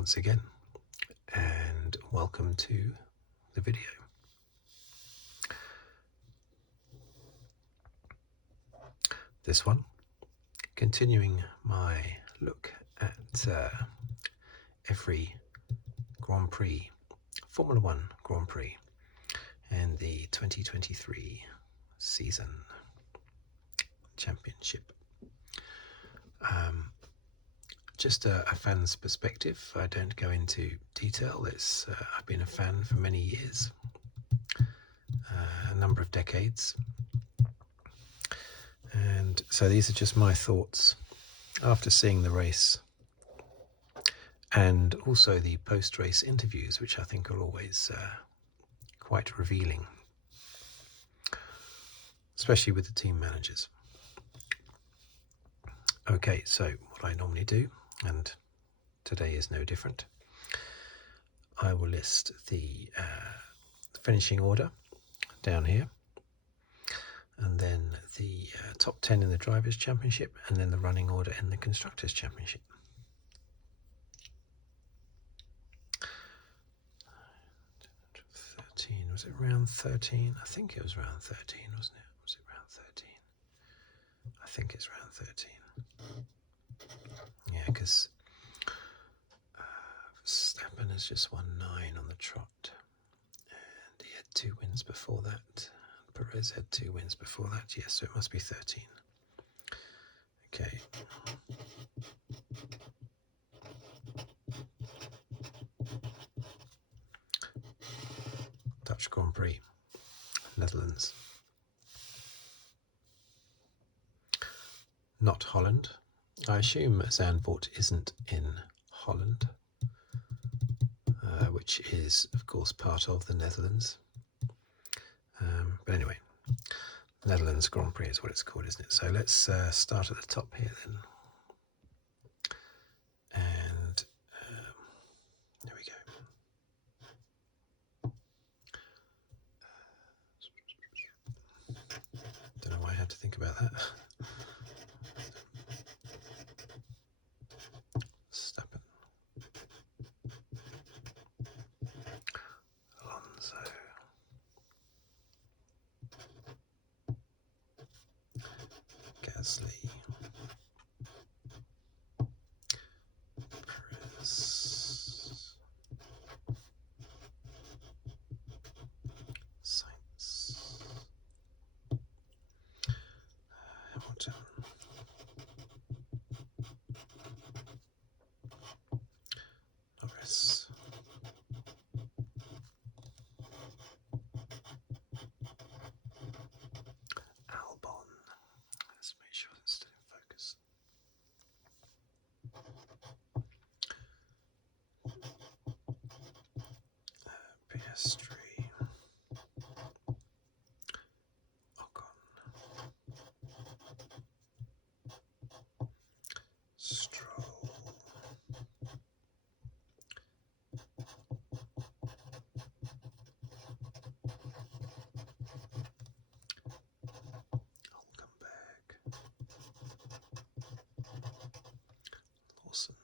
once again, and welcome to the video. This one, continuing my look at every Grand Prix, Formula One Grand Prix, and the 2023 season championship. Just a fan's perspective. I don't go into detail. I've been a fan for many years, a number of decades, and so these are just my thoughts after seeing the race, and also the post-race interviews, which I think are always quite revealing, especially with the team managers. Okay, so what I normally do, and today is no different, I will list the finishing order down here, and then the top 10 in the Drivers' Championship, and then the running order in the Constructors' Championship. Was it round 13? I think it was round 13, wasn't it? Was it round 13? I think it's round 13. Yeah, because Verstappen has just won 9 on the trot, and he had 2 wins before that. Perez had 2 wins before that. Yes, so it must be 13. Okay. Dutch Grand Prix, Netherlands. Not Holland. I assume Zandvoort isn't in Holland, which is, of course, part of the Netherlands. But anyway, Netherlands Grand Prix is what it's called, isn't it? So let's start at the top here then. And there we go. Don't know why I had to think about that. Verstappen, Alonso, Gasly, Perez, Sainz, Hamilton, Norris, Albon. Let's make sure it's still in focus. Piastri, Ocon, Stroll, Lawson,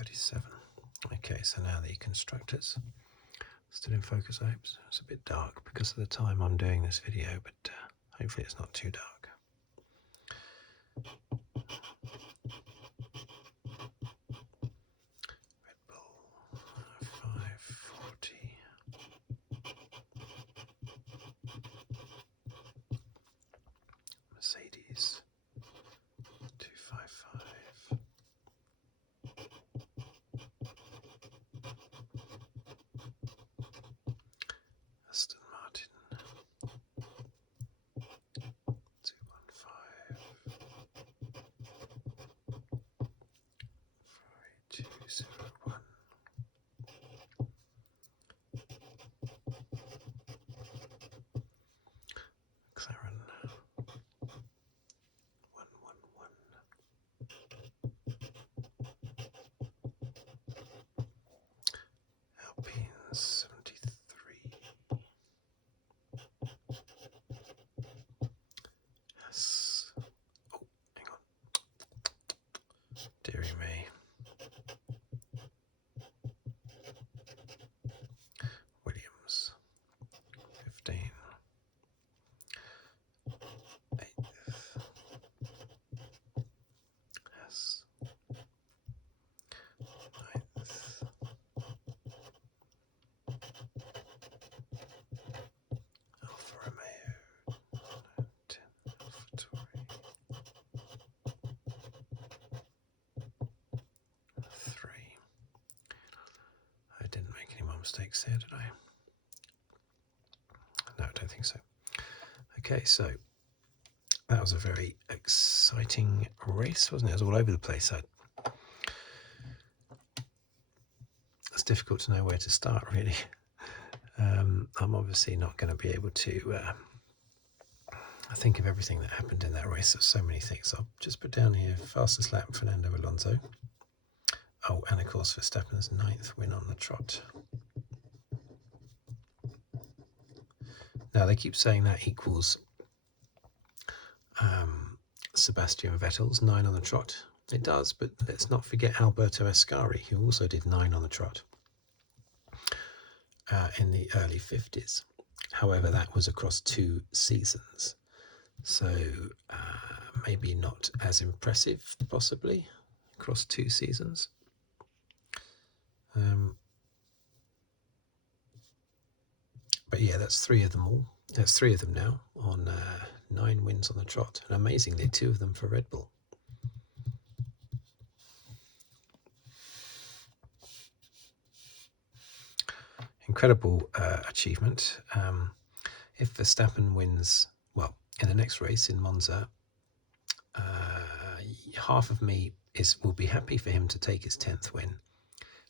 37. Okay, so now the constructors. Still in focus, I hope. It's a bit dark because of the time I'm doing this video, but hopefully it's not too dark. Redbull 540. Mercedes 255. Aston Martin 215. Ferrari 201. McLaren 111. Alpine 73. Yes. Oh, hang on. Deary me. Williams 15. 8th. Yes. 9th. Alfa Romeo 10. AlphaTauri 3. I didn't make any more mistakes there, did I? No, I don't think so. Okay, so that was a very exciting race, wasn't it? It was all over the place. It's difficult to know where to start, really. I'm obviously not going to be able to think of everything that happened in that race. There's so many things. I'll just put down here, fastest lap, Fernando Alonso. Oh, and of course Verstappen's 9th win on the trot. Now they keep saying that equals Sebastian Vettel's 9 on the trot. It does, but let's not forget Alberto Ascari, who also did 9 on the trot in the early 50s. However, that was across 2 seasons, so maybe not as impressive, possibly, across 2 seasons. But yeah, that's 3 of them all. That's 3 of them now on 9 wins on the trot, and amazingly 2 of them for Red Bull. Incredible achievement. If Verstappen wins, well, in the next race in Monza, half of me will be happy for him to take his 10th win,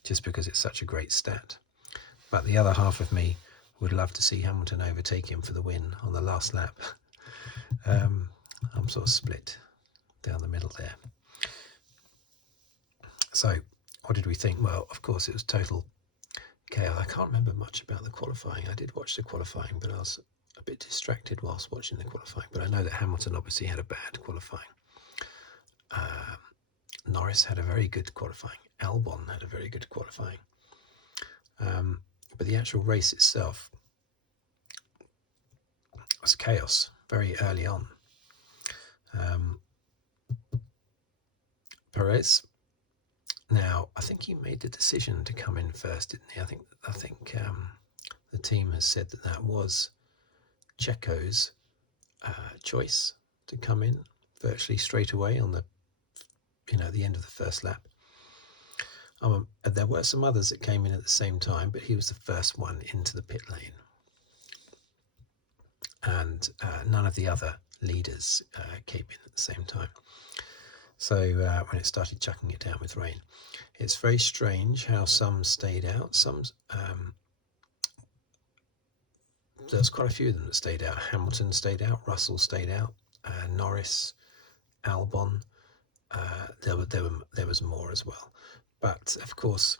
just because it's such a great stat. But the other half of me would love to see Hamilton overtake him for the win on the last lap. I'm sort of split down the middle there. So what did we think? Well, of course, it was total chaos. I can't remember much about the qualifying. I did watch the qualifying, but I was a bit distracted whilst watching the qualifying. But I know that Hamilton obviously had a bad qualifying. Norris had a very good qualifying. Albon had a very good qualifying. But the actual race itself was chaos very early on. Perez, now I think he made the decision to come in first, didn't he? I think the team has said that was Checo's choice to come in virtually straight away on the end of the first lap. There were some others that came in at the same time, but he was the first one into the pit lane. And none of the other leaders came in at the same time. So when it started chucking it down with rain, it's very strange how some stayed out. There's quite a few of them that stayed out. Hamilton stayed out, Russell stayed out, Norris, Albon. There was more as well. But of course,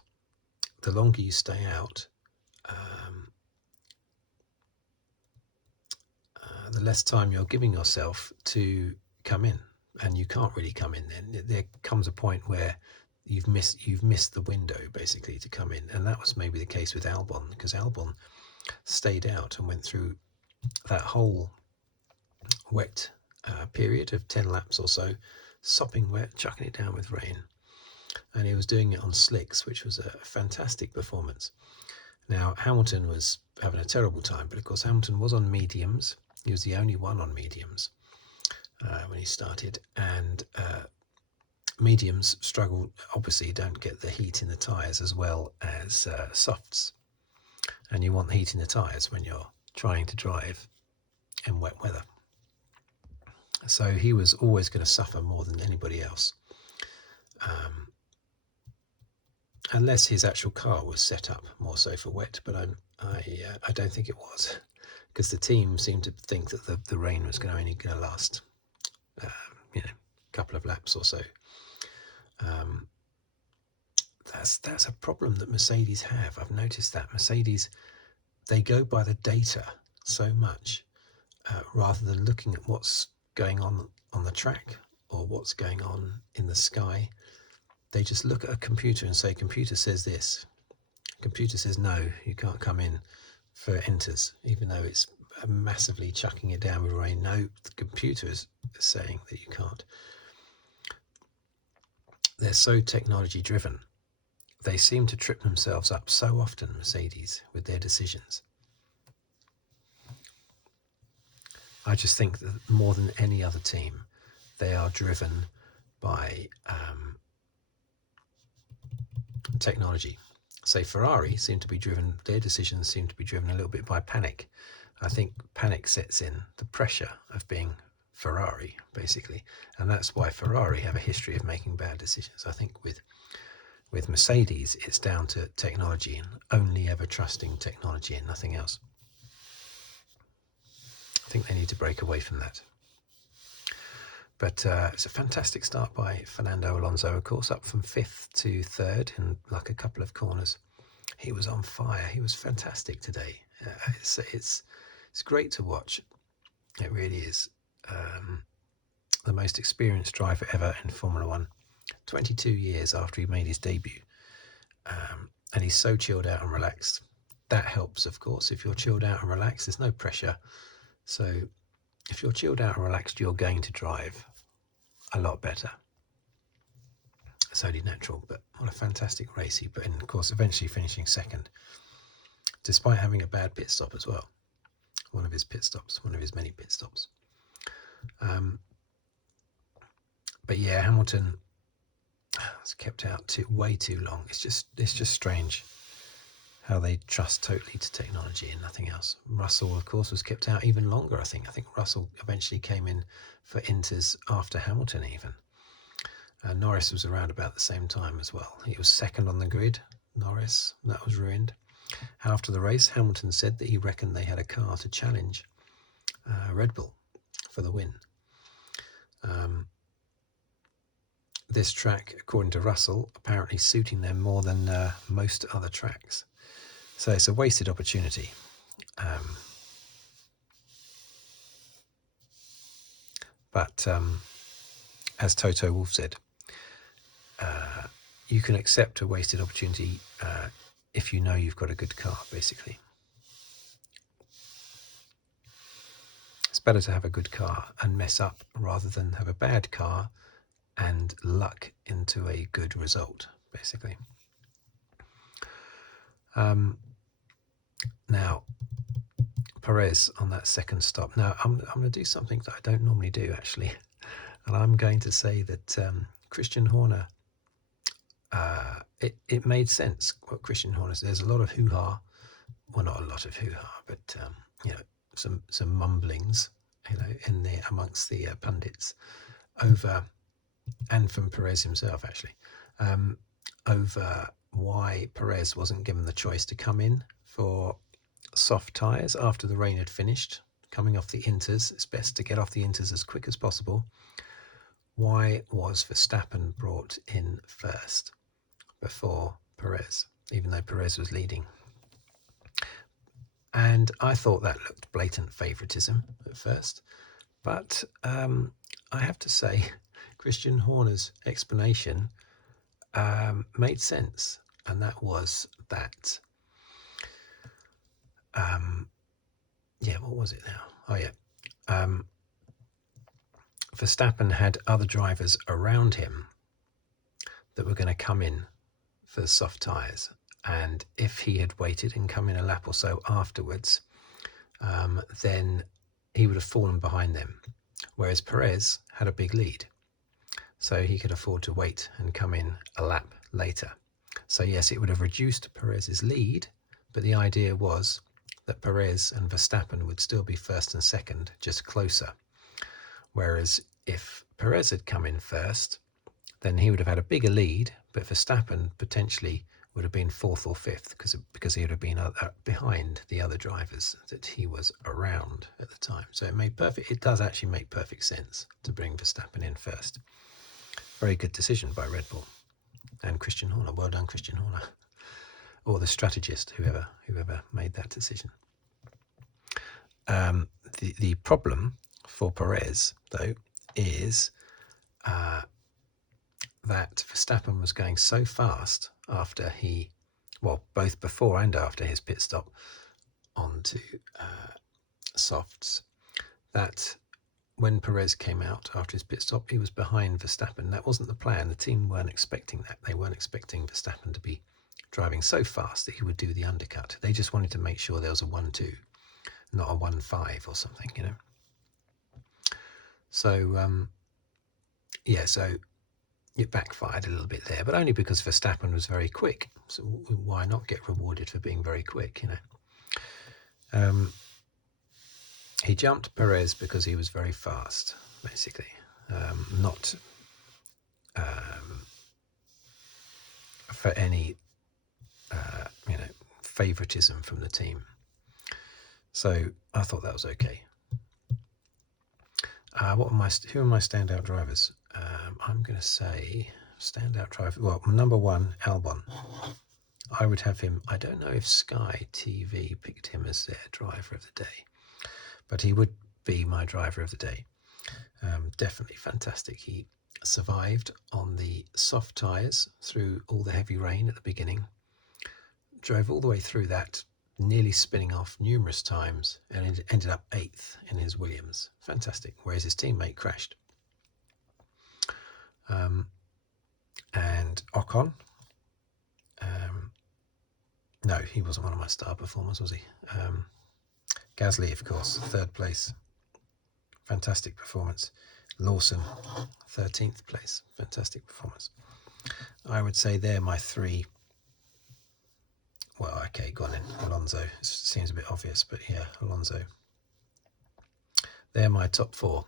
the longer you stay out, the less time you're giving yourself to come in, and you can't really come in then. There comes a point where you've missed the window basically to come in. And that was maybe the case with Albon, because Albon stayed out and went through that whole wet period of 10 laps or so, sopping wet, chucking it down with rain. And he was doing it on slicks, which was a fantastic performance. Now, Hamilton was having a terrible time, but of course Hamilton was on mediums. He was the only one on mediums when he started, and mediums struggle, obviously don't get the heat in the tyres as well as softs, and you want heat in the tyres when you're trying to drive in wet weather. So he was always going to suffer more than anybody else, unless his actual car was set up more so for wet, but I don't think it was, because the team seemed to think that the rain was only going to last a couple of laps or so. That's a problem that Mercedes have. I've noticed that Mercedes, they go by the data so much rather than looking at what's going on the track or what's going on in the sky. They just look at a computer and say, computer says this. Computer says, no, you can't come in for inters, even though it's massively chucking it down with rain. No, the computer is saying that you can't. They're so technology driven. They seem to trip themselves up so often, Mercedes, with their decisions. I just think that more than any other team, they are driven by technology. Say Ferrari seem to be driven, their decisions seem to be driven a little bit by panic. I think panic sets in, the pressure of being Ferrari, basically. And that's why Ferrari have a history of making bad decisions. I think with Mercedes, it's down to technology and only ever trusting technology and nothing else. I think they need to break away from that. But it's a fantastic start by Fernando Alonso, of course, up from 5th to 3rd in like a couple of corners. He was on fire. He was fantastic today. It's great to watch. It really is. The most experienced driver ever in Formula One. 22 years after he made his debut. And he's so chilled out and relaxed. That helps, of course. If you're chilled out and relaxed, there's no pressure. So if you're chilled out and relaxed, you're going to drive a lot better. It's only natural, but what a fantastic race he put in. Of course, eventually finishing 2nd, despite having a bad pit stop as well. One of his many pit stops. But yeah, Hamilton has kept out way too long. It's just strange how they trust totally to technology and nothing else. Russell, of course, was kept out even longer, I think. I think Russell eventually came in for inters after Hamilton even. Norris was around about the same time as well. He was 2nd on the grid, Norris. That was ruined. After the race, Hamilton said that he reckoned they had a car to challenge Redbull for the win. This track, according to Russell, apparently suiting them more than most other tracks. So it's a wasted opportunity. But as Toto Wolff said, you can accept a wasted opportunity if you know you've got a good car, basically. It's better to have a good car and mess up rather than have a bad car and luck into a good result, basically. Now, Perez on that 2nd stop. Now, I'm going to do something that I don't normally do, actually. And I'm going to say that Christian Horner, it made sense what Christian Horner said. There's a lot of hoo-ha. Well, not a lot of hoo-ha, but, some mumblings, in there amongst the pundits over, and from Perez himself, actually, over why Perez wasn't given the choice to come in for soft tyres after the rain had finished, coming off the inters. It's best to get off the inters as quick as possible. Why was Verstappen brought in first before Perez, even though Perez was leading? And I thought that looked blatant favouritism at first, but I have to say, Christian Horner's explanation made sense, and that was that. What was it now? Oh yeah, Verstappen had other drivers around him that were going to come in for the soft tyres, and if he had waited and come in a lap or so afterwards, then he would have fallen behind them, whereas Perez had a big lead, so he could afford to wait and come in a lap later. So yes, it would have reduced Perez's lead, but the idea was that Perez and Verstappen would still be first and second, just closer. Whereas if Perez had come in first, then he would have had a bigger lead, but Verstappen potentially would have been fourth or fifth because he would have been behind the other drivers that he was around at the time. So it does actually make perfect sense to bring Verstappen in first. Very good decision by Red Bull and Christian Horner. Well done, Christian Horner, or the strategist, whoever made that decision. The problem for Perez, though, is that Verstappen was going so fast after both before and after his pit stop onto softs, that when Perez came out after his pit stop, he was behind Verstappen. That wasn't the plan. The team weren't expecting that. They weren't expecting Verstappen to be driving so fast that he would do the undercut. They just wanted to make sure there was a 1-2, not a 1-5 or something, So, so it backfired a little bit there, but only because Verstappen was very quick. So why not get rewarded for being very quick, He jumped Perez because he was very fast, basically, not for any, favoritism from the team. So I thought that was okay. Who are my standout drivers? I'm going to say standout driver. Well, number one, Albon. I would have him. I don't know if Sky TV picked him as their driver of the day, but he would be my driver of the day. Definitely fantastic. He survived on the soft tyres through all the heavy rain at the beginning, drove all the way through that, nearly spinning off numerous times, and ended up 8th in his Williams. Fantastic. Whereas his teammate crashed. And Ocon, no, he wasn't one of my star performers, was he? Gasly, of course, 3rd place. Fantastic performance. Lawson, 13th place. Fantastic performance. I would say they're my 3. Well, okay, go on then. Alonso. It seems a bit obvious, but yeah, Alonso. They're my top 4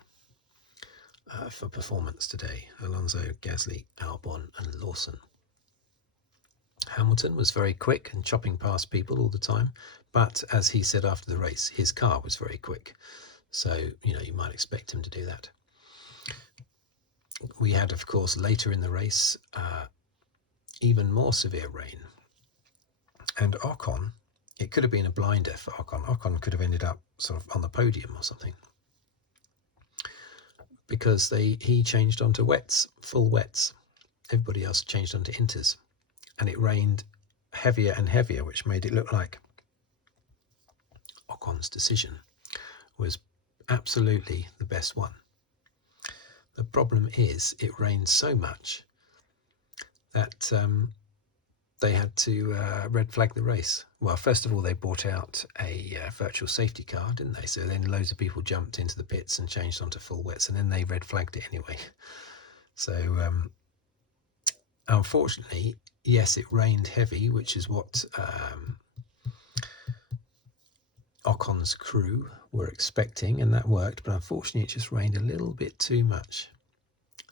for performance today. Alonso, Gasly, Albon and Lawson. Hamilton was very quick and chopping past people all the time, but as he said after the race, his car was very quick. So, you might expect him to do that. We had, of course, later in the race, even more severe rain. And Ocon, it could have been a blinder for Ocon. Ocon could have ended up sort of on the podium or something, because he changed onto wets, full wets. Everybody else changed onto inters, and it rained heavier and heavier, which made it look like Ocon's decision was absolutely the best one. The problem is it rained so much that they had to red flag the race. Well, first of all, they brought out a virtual safety car, didn't they? So then loads of people jumped into the pits and changed onto full wets, and then they red flagged it anyway. So unfortunately, yes, it rained heavy, which is what Ocon's crew were expecting, and that worked, but unfortunately it just rained a little bit too much,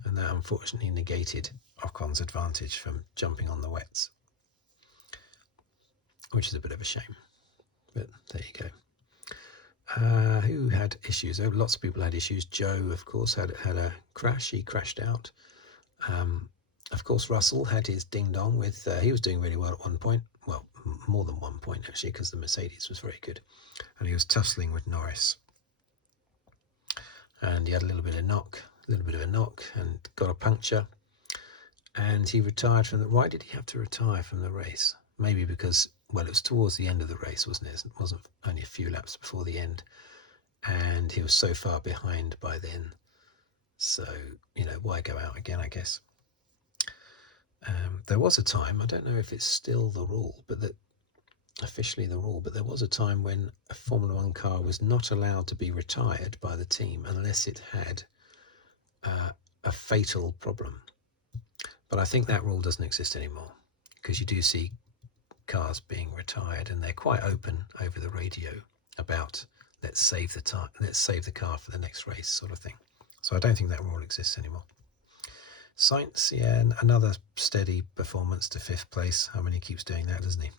and that unfortunately negated Ocon's advantage from jumping on the wets, which is a bit of a shame, but there you go. Who had issues? Oh, lots of people had issues. Joe, of course, had a crash. He crashed out. Of course, Russell had his ding-dong with, he was doing really well at one point. Well, more than one point, actually, because the Mercedes was very good. And he was tussling with Norris. And he had a little bit of a knock, and got a puncture. and he retired from the... Why did he have to retire from the race? Maybe because, well, it was towards the end of the race, wasn't it? It wasn't only a few laps before the end, and he was so far behind by then. So, why go out again, I guess. There was a time, I don't know if it's still the rule, but that officially the rule, but there was a time when a Formula One car was not allowed to be retired by the team unless it had a fatal problem. But I think that rule doesn't exist anymore, because you do see cars being retired, and they're quite open over the radio about let's save the car for the next race, sort of thing. So I don't think that rule exists anymore. Sainz, yeah, another steady performance to 5th place. I mean, he keeps doing that, doesn't he?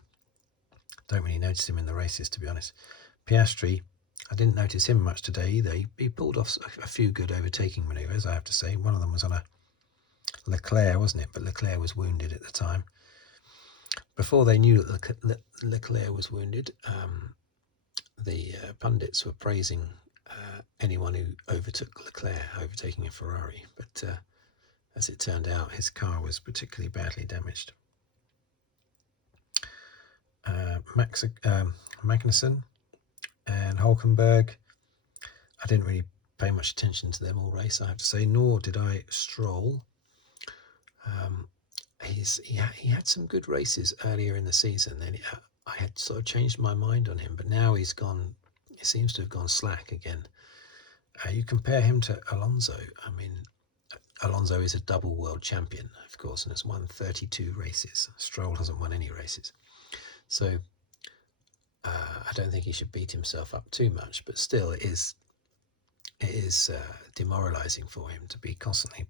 Don't really notice him in the races, to be honest. Piastri, I didn't notice him much today either. He pulled off a few good overtaking manoeuvres, I have to say. One of them was on a Leclerc, wasn't it? But Leclerc was wounded at the time. Before they knew that Leclerc was wounded, the pundits were praising anyone who overtook Leclerc, overtaking a Ferrari. But as it turned out, his car was particularly badly damaged. Magnussen and Hulkenberg, I didn't really pay much attention to them all race, I have to say, nor did I Stroll. He had some good races earlier in the season, and I had sort of changed my mind on him, but now he seems to have gone slack again. You compare him to Alonso. I mean, Alonso is a double world champion, of course, and has won 32 races. Stroll hasn't won any races. So I don't think he should beat himself up too much, but still it is demoralising for him to be constantly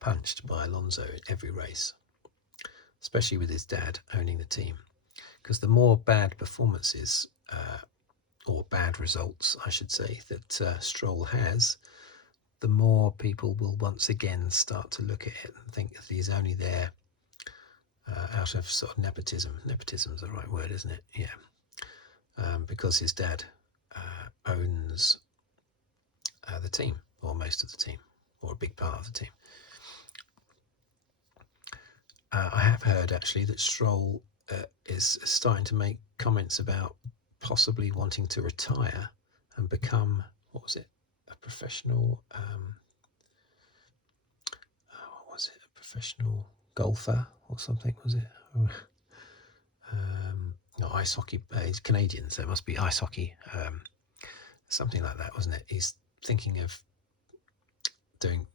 punched by Alonso in every race, especially with his dad owning the team. Because the more bad performances, or bad results, I should say, that Stroll has, the more people will once again start to look at it and think that he's only there out of sort of nepotism. Nepotism's the right word, isn't it? Yeah. Because his dad owns the team, or most of the team, or a big part of the team. I have heard actually that Stroll is starting to make comments about possibly wanting to retire and become, what was it, a professional, a professional golfer or something, was it? No, ice hockey. He's Canadian, so it must be ice hockey, something like that, wasn't it? He's thinking of doing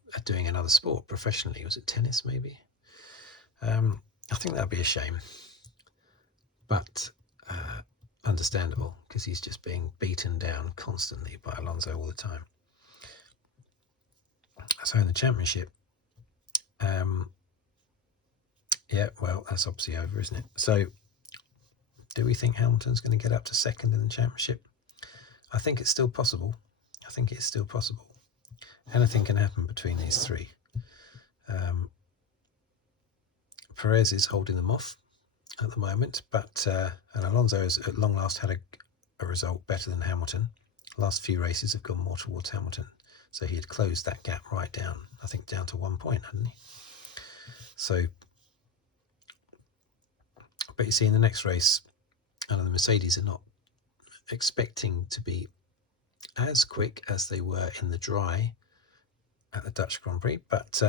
another sport professionally. Was it tennis, maybe? I think that'd be a shame, but understandable, because he's just being beaten down constantly by Alonso all the time. So in the championship, yeah, well, that's obviously over, isn't it? So do we think Hamilton's going to get up to 2nd in the championship? I think it's still possible. Anything can happen between these three. Perez is holding them off at the moment, but and Alonso has at long last had a result better than Hamilton. Last few races have gone more towards Hamilton, so he had closed that gap right down, I think down to 1 point, hadn't he? So, but you see, in the next race, the Mercedes are not expecting to be as quick as they were in the dry at the Dutch Grand Prix, but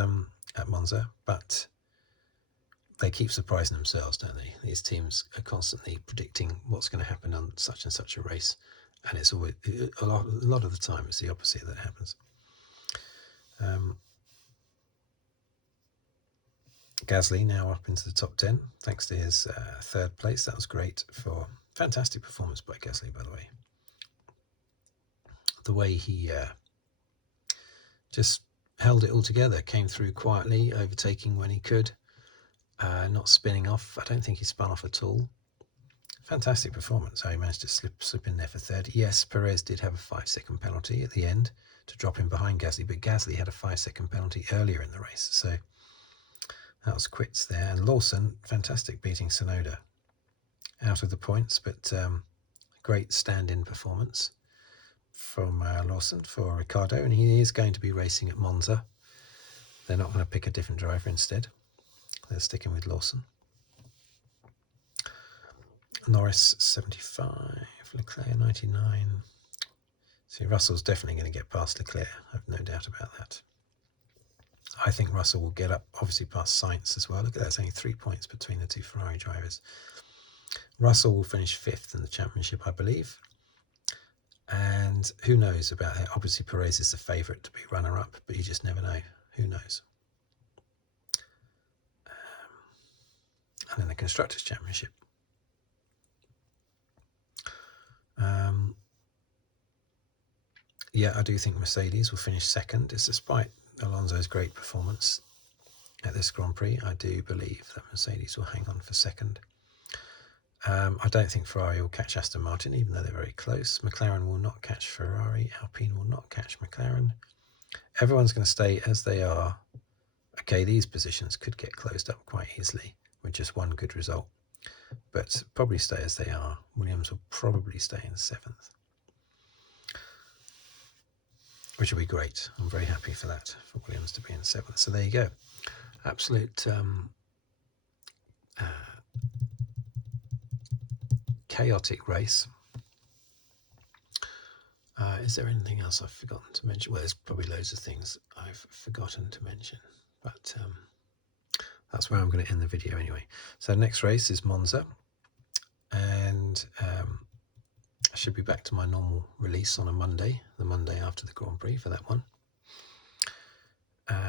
at Monza, but they keep surprising themselves, don't they? These teams are constantly predicting what's going to happen on such and such a race, and it's always a lot of the time it's the opposite that happens. Gasly now up into the top 10 thanks to his 3rd place. That was great. For fantastic performance by Gasly, by the way. The way he just held it all together, came through quietly, overtaking when he could, not spinning off. I don't think he spun off at all. Fantastic performance, how he managed to slip in there for 3rd. Yes, Perez did have a 5-second penalty at the end to drop him behind Gasly, but Gasly had a 5-second penalty earlier in the race, so that was quits there. And Lawson, fantastic, beating Tsunoda out of the points, but great stand-in performance from Lawson for Ricciardo, and he is going to be racing at Monza. They're not going to pick a different driver instead. They're sticking with Lawson. Norris 75, Leclerc 99. See, Russell's definitely going to get past Leclerc. I have no doubt about that. I think Russell will get up, obviously, past Sainz as well. Look at that, it's only 3 points between the two Ferrari drivers. Russell will finish 5th in the championship, I believe. And who knows about it? Obviously, Perez is the favourite to be runner-up, but you just never know. Who knows? And then the Constructors' Championship. Yeah, I do think Mercedes will finish 2nd. It's despite Alonso's great performance at this Grand Prix. I do believe that Mercedes will hang on for 2nd. I don't think Ferrari will catch Aston Martin, even though they're very close. McLaren will not catch Ferrari. Alpine will not catch McLaren. Everyone's going to stay as they are. Okay, these positions could get closed up quite easily with just one good result, but probably stay as they are. Williams will probably stay in 7th, which will be great. I'm very happy for that, for Williams to be in 7th. So there you go. Absolute chaotic race. Is there anything else I've forgotten to mention? Well, there's probably loads of things I've forgotten to mention, but that's where I'm going to end the video anyway. So next race is Monza, and I should be back to my normal release on a Monday, the Monday after the Grand Prix for that one.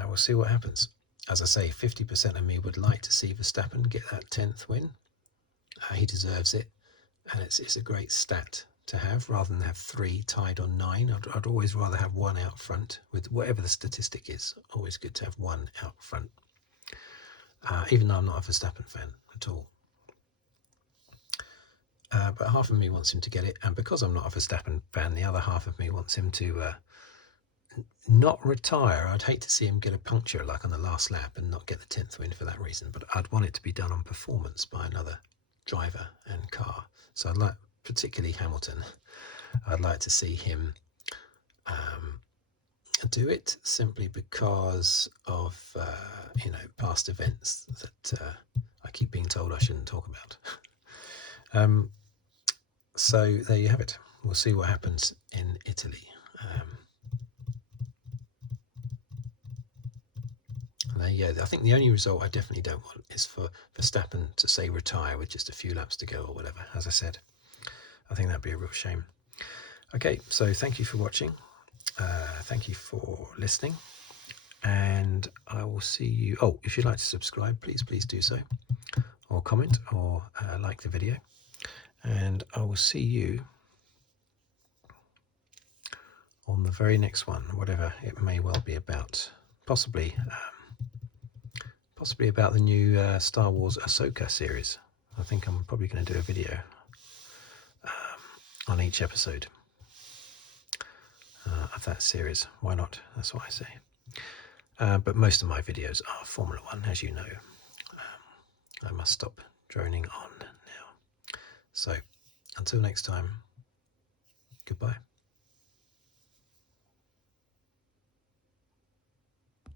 We'll see what happens. As I say, 50% of me would like to see Verstappen get that 10th win. He deserves it, and it's a great stat to have, rather than have 3 tied on 9. I'd always rather have 1 out front, with whatever the statistic is. Always good to have 1 out front, even though I'm not a Verstappen fan at all. But half of me wants him to get it, and because I'm not a Verstappen fan, the other half of me wants him to not retire. I'd hate to see him get a puncture like on the last lap and not get the 10th win for that reason, but I'd want it to be done on performance by another driver and car. So I'd like, particularly Hamilton, I'd like to see him do it, simply because of past events that I keep being told I shouldn't talk about. So there you have it. We'll see what happens in Italy. Yeah, I think the only result I definitely don't want is for Verstappen to say retire with just a few laps to go or whatever. As I said, I think that'd be a real shame. Okay, so thank you for watching. Thank you for listening, and I will see you. Oh, if you'd like to subscribe, please do so, or comment, or like the video, and I will see you on the very next one, whatever it may well be about. Possibly about the new Star Wars Ahsoka series. I think I'm probably going to do a video on each episode of that series. Why not? That's what I say. But most of my videos are Formula One, as you know. I must stop droning on now. So until next time, goodbye.